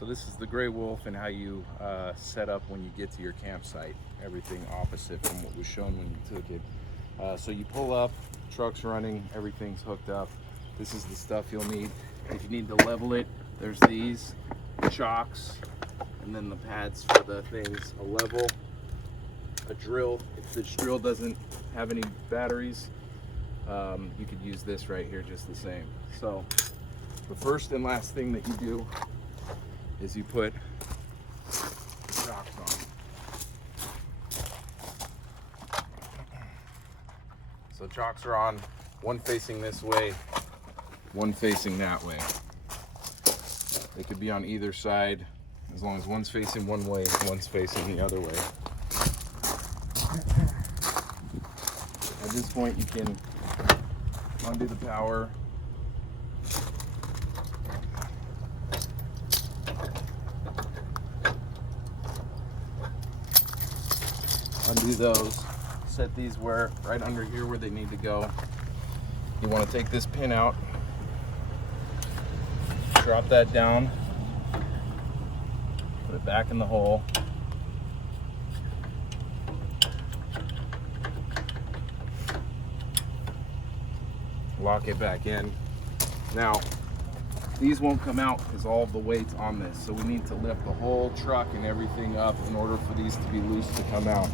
So this is the Gray Wolf and how you set up when you get to your campsite. Everything opposite from what was shown when you took it. So you pull up, truck's running, everything's hooked up. This is the stuff you'll need. If you need to level it, there's these chocks, and then the pads for the things, a level, a drill. If this drill doesn't have any batteries, you could use this right here just the same. So the first and last thing that you do is you put the chocks on. So chocks are on, one facing this way, one facing that way. They could be on either side, as long as one's facing one way and one's facing the other way. At this point you can undo the power. Undo those, set these right under here where they need to go. You want to take this pin out, drop that down, put it back in the hole. Lock it back in. Now, these won't come out because all of the weight's on this, so we need to lift the whole truck and everything up in order for these to be loose to come out.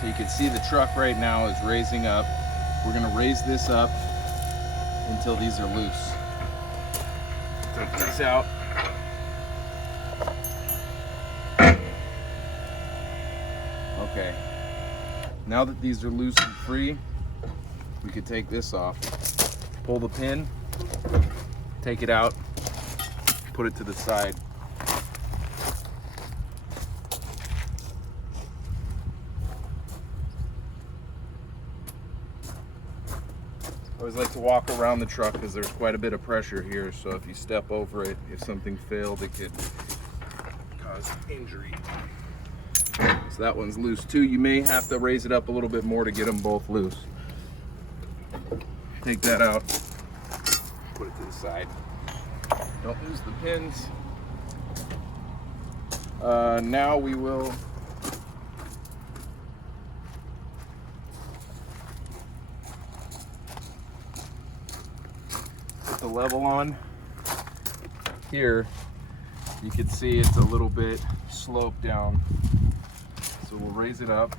So you can see the truck right now is raising up. We're going to raise this up until these are loose. Take these out. Okay. Now that these are loose and free, we could take this off. Pull the pin, take it out, put it to the side. I always like to walk around the truck because there's quite a bit of pressure here, so if you step over it, if something failed, it could cause injury. So that one's loose too. You may have to raise it up a little bit more to get them both loose. Take that out, put it to the side. Don't lose the pins. Now we will put the level on. Here you can see it's a little bit sloped down, so we'll raise it up.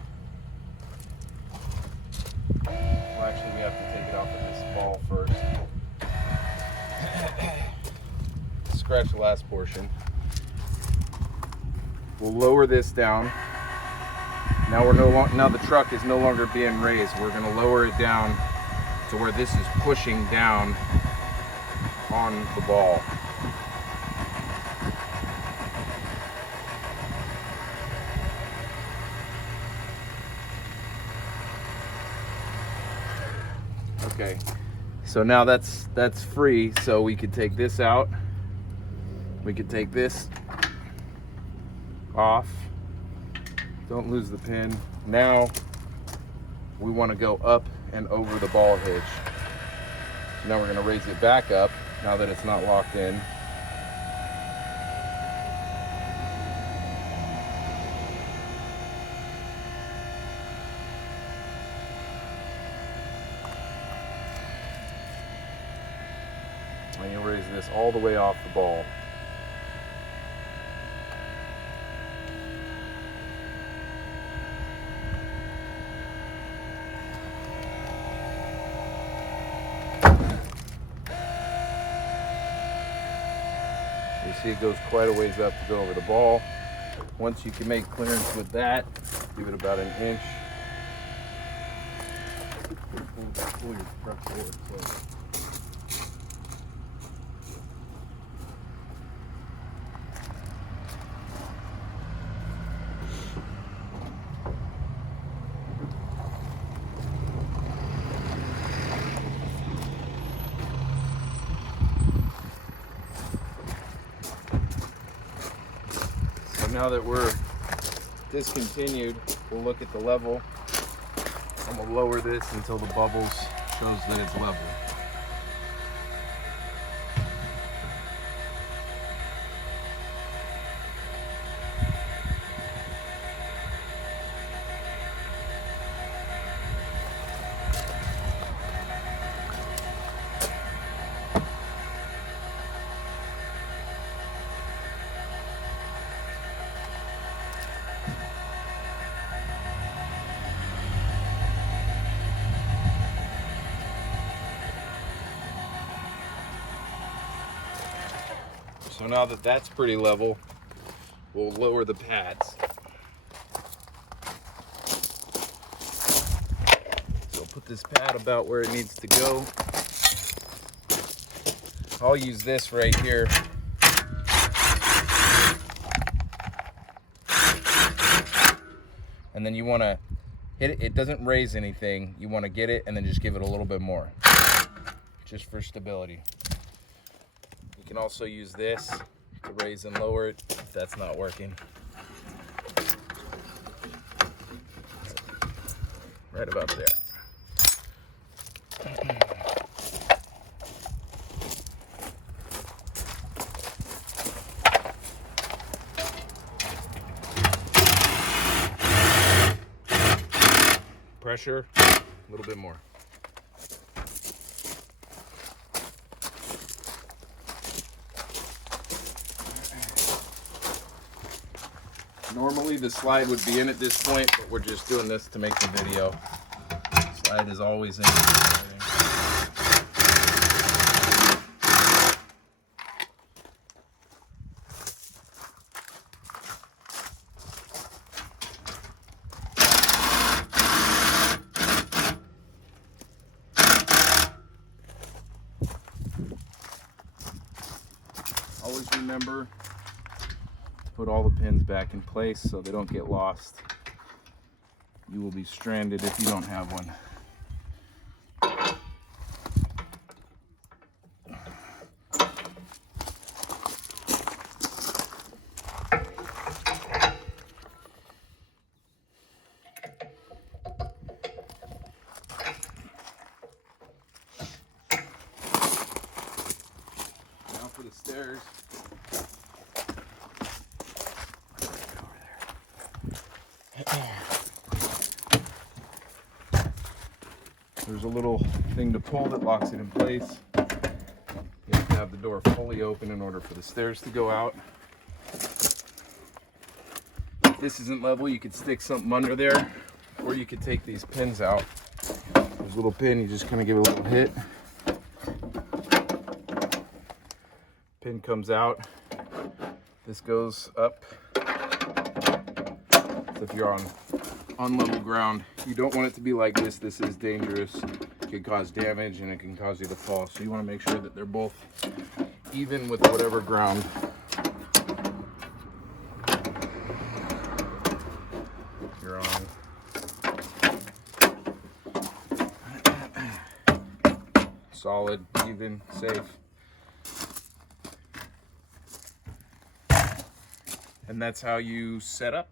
Well, actually we have to take it off of this ball first. Scratch the last portion. We'll lower this down. Now the truck is no longer being raised. We're going to lower it down to where this is pushing down on the ball. Okay, so now that's free, so we could take this out. We could take this off. Don't lose the pin. Now we want to go up and over the ball hitch. So now we're going to raise it back up now that it's not locked in. And you raise this all the way off the ball. You see it goes quite a ways up to go over the ball. Once you can make clearance with that, give it about an inch. Pull your truck forward. now that we're discontinued, we'll look at the level. I'm gonna lower this until the bubbles shows that it's level. So now that that's pretty level, we'll lower the pads. So put this pad about where it needs to go. I'll use this right here. And then you want to hit it. It doesn't raise anything. You want to get it and then just give it a little bit more, just for stability. You can also use this to raise and lower it if that's not working. Right about there. Pressure, a little bit more. Normally the slide would be in at this point, but we're just doing this to make the video. Slide is always in. Always remember to put all the pins back in place so they don't get lost. You will be stranded if you don't have one. Now for the stairs. There's a little thing to pull that locks it in place. You have to have the door fully open in order for the stairs to go out. If this isn't level, you could stick something under there, or you could take these pins out. There's a little pin, you just kind of give it a little hit. Pin comes out. This goes up. So if you're on level ground, you don't want it to be like this. This is dangerous. It can cause damage and it can cause you to fall. So you want to make sure that they're both even with whatever ground. You're on. Solid, even, safe. And that's how you set up